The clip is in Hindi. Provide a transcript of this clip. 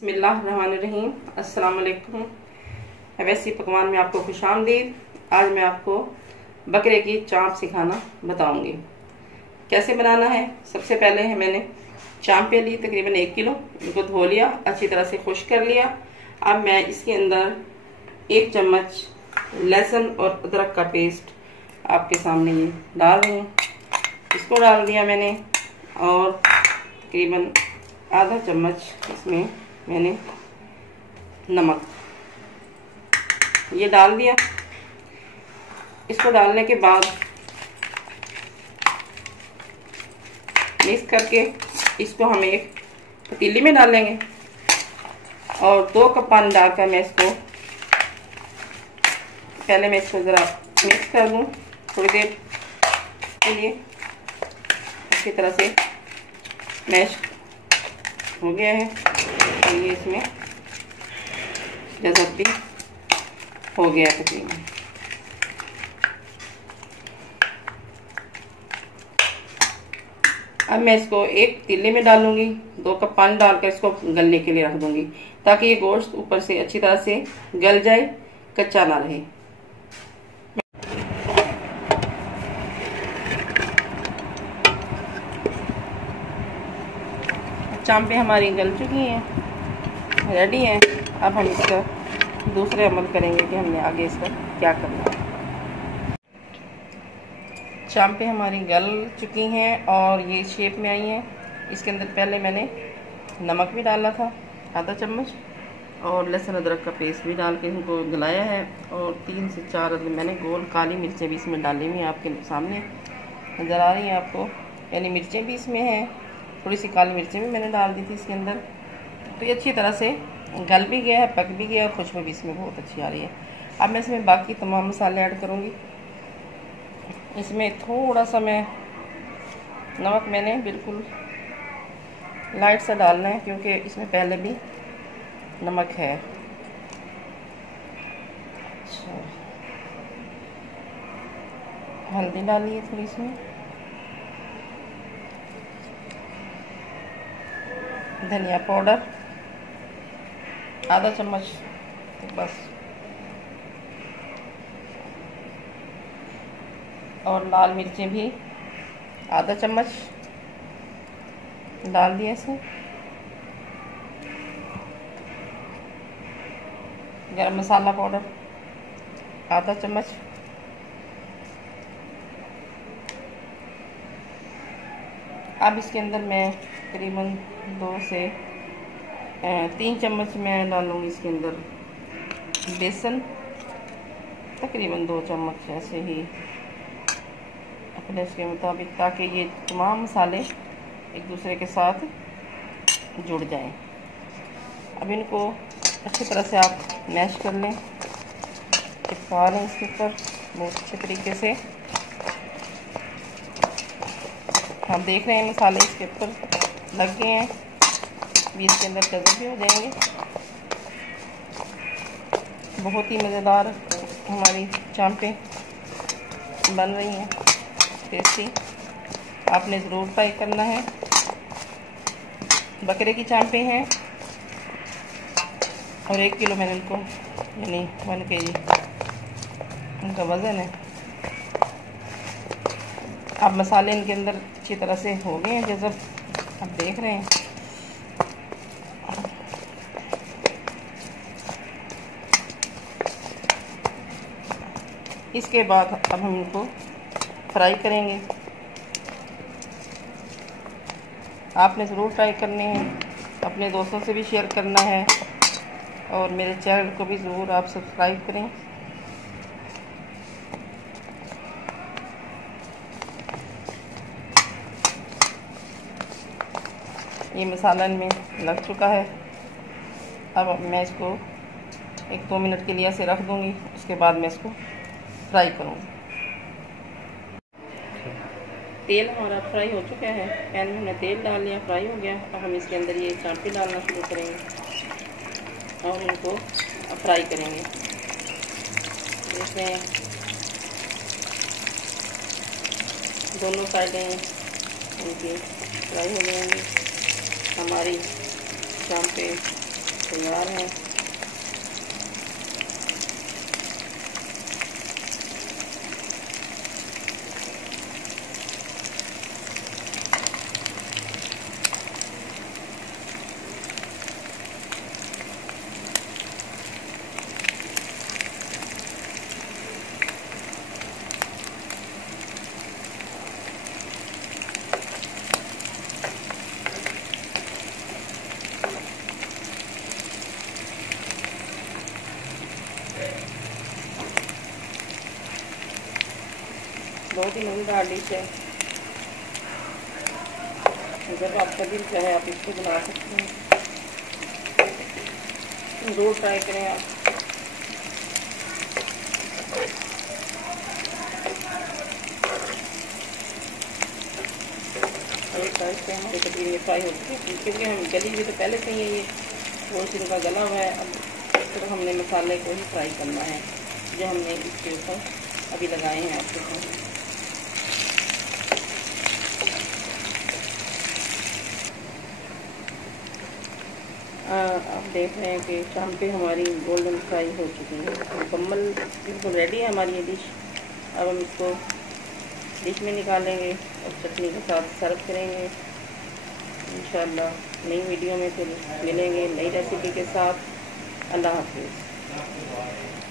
बिस्मिल्लाहिर्रहमानिर्रहीम। अस्सलाम वालेकुम। वैसी पकवान में आपको खुशामदीद। आज मैं आपको बकरे की चाँप सिखाना बताऊंगी कैसे बनाना है। सबसे पहले है मैंने चाँपें ली तकरीबन 1 किलो। इनको धो लिया, अच्छी तरह से खुश्क कर लिया। अब मैं इसके अंदर 1 चम्मच लहसुन और अदरक का पेस्ट आपके सामने ये डाल रही हूँ। इसको डाल दिया मैंने और तकरीबन आधा चम्मच इसमें मैंने नमक ये डाल दिया। इसको डालने के बाद मिक्स करके इसको हम एक पतीली में डालेंगे और 2 कप पानी डालकर मैं इसको ज़रा मिक्स कर दूं थोड़ी देर के लिए। अच्छी तरह से मैश हो गया है। ये इसमें जज़ब भी हो गया तकरीबन। अब मैं इसको एक पतीले में डालूंगी, 2 कप पानी डालकर इसको गलने के लिए रख दूंगी ताकि ये गोश्त ऊपर से अच्छी तरह से गल जाए, कच्चा ना रहे। चाँपें हमारी गल चुकी हैं, रेडी हैं। अब हम इसका दूसरे अमल करेंगे कि हमने आगे इसका क्या करना है। चाँपें हमारी गल चुकी हैं और ये शेप में आई हैं। इसके अंदर पहले मैंने नमक भी डाला था आधा चम्मच और लहसुन अदरक का पेस्ट भी डाल के इनको गलाया है और 3 से 4 मैंने गोल काली मिर्चें भी इसमें डाली हुई हैं। आपके सामने नज़र आ रही हैं आपको। यानी मिर्चें भी इसमें हैं, थोड़ी सी काली मिर्चें भी मैंने डाल दी थी इसके अंदर। तो ये अच्छी तरह से गल भी गया है, पक भी गया और खुशबू भी इसमें बहुत अच्छी आ रही है। अब मैं इसमें बाकी तमाम मसाले ऐड करूँगी। इसमें थोड़ा सा मैं नमक मैंने बिल्कुल लाइट सा डालना है क्योंकि इसमें पहले भी नमक है। अच्छा, हल्दी डाली है थोड़ी इसमें, धनिया पाउडर आधा चम्मच बस, और लाल मिर्चें भी आधा चम्मच डाल दिए इसमें। गरम मसाला पाउडर आधा चम्मच, अब इसके अंदर मैं तकरीबन 2 से 3 चम्मच मैं डालूँगी इसके अंदर बेसन, तकरीबन 2 चम्मच ऐसे ही अपने इसके मुताबिक, ताकि ये तमाम मसाले एक दूसरे के साथ जुड़ जाएं। अब इनको अच्छी तरह से आप मैश कर लें, चिपका लें इसके ऊपर बहुत अच्छे तरीके से। आप देख रहे हैं मसाले इसके ऊपर लग गए हैं, भी इसके अंदर जज़ब भी हो जाएंगे। बहुत ही मज़ेदार हमारी चाँपें बन रही हैं, टेस्टी। आपने ज़रूर ट्राई करना है। बकरे की चाँपें हैं और 1 किलो मैंने इनको यानी 1 kg उनका वज़न है। अब मसाले इनके अंदर अच्छी तरह से हो गए हैं जज़ब, आप देख रहे हैं। इसके बाद अब हम इनको फ्राई करेंगे। आपने ज़रूर ट्राई करने हैं, अपने दोस्तों से भी शेयर करना है और मेरे चैनल को भी ज़रूर आप सब्सक्राइब करें। ये मसाला इनमें लग चुका है। अब मैं इसको 1-2 मिनट के लिए ऐसे रख दूँगी, उसके बाद मैं इसको फ्राई करूँगी। तेल हमारा फ्राई हो चुका है, पैन में हमने तेल डाल लिया, फ्राई हो गया। अब हम इसके अंदर ये चाँपें डालना शुरू करेंगे और इनको फ्राई करेंगे। जैसे दोनों साइडें इनकी फ्राई हो जाएंगी। हमारी चाँपें तैयार हैं। बहुत ही मज़ेदार डिश है। जब आपका दिल चाहे आप इसको बना सकते हैं, ज़रूर ट्राई करें आप। से हमारे कटोरी में फ्राई हो चुकी है, क्योंकि हम गली भी तो पहले से ही है, ये थोड़ा सी इनका गला हुआ है। अब सिर्फ हमने मसाले को ही फ्राई करना है जो हमने इसके ऊपर अभी लगाए हैं आपके सामने। आप देख रहे हैं कि शाम पे हमारी गोल्डन फ्राई हो चुकी है, मुकम्मल बिल्कुल रेडी है हमारी ये डिश। अब हम इसको डिश में निकालेंगे और चटनी के साथ सर्व करेंगे। इंशाअल्लाह नई वीडियो में फिर मिलेंगे नई रेसिपी के साथ। अल्लाह हाफिज़।